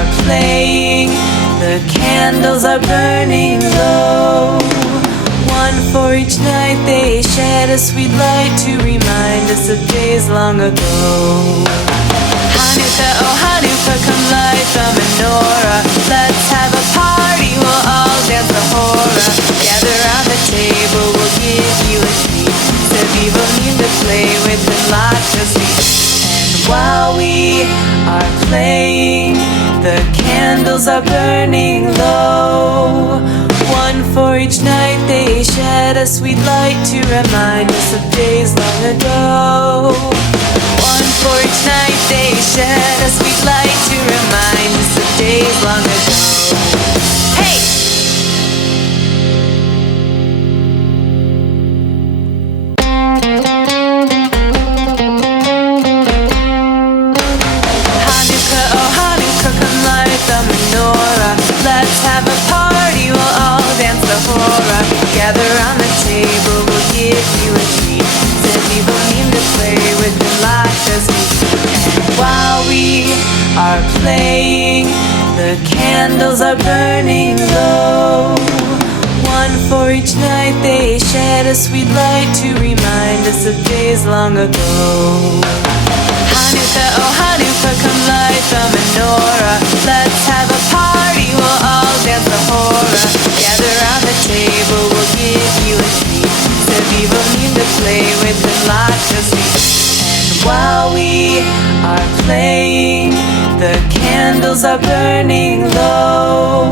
are playing, the candles are burning low. One for each night they shed a sweet light to remind us of days long ago. Hanukkah, oh Hanukkah, come light the menorah. Let's have a party, we'll all dance the hora. Gather round the table, we'll give you a treat. Sevivo need to play with and lots of sweets. And while we are playing, the candles are burning low. One for each night they shed a sweet light to remind us of days long ago. One for each night they shed a sweet light to remind us of days long ago. Hey! Hanukkah, oh Hanukkah, come light the menorah. Let's have a party, we'll all dance the hora. Gather round the table, we'll give you a treat. Sevivo need to play with and like us. And while we are playing, the candles are burning low. One for each night they shed a sweet light to remind us of days long ago. Hanukkah, oh Hanukkah, come light the menorah. Let's have a party, we'll all dance the hora. Gather round the table, we'll give you a treat. Sevivo need to play with and lots of sweets. And while we are playing, the candles are burning low.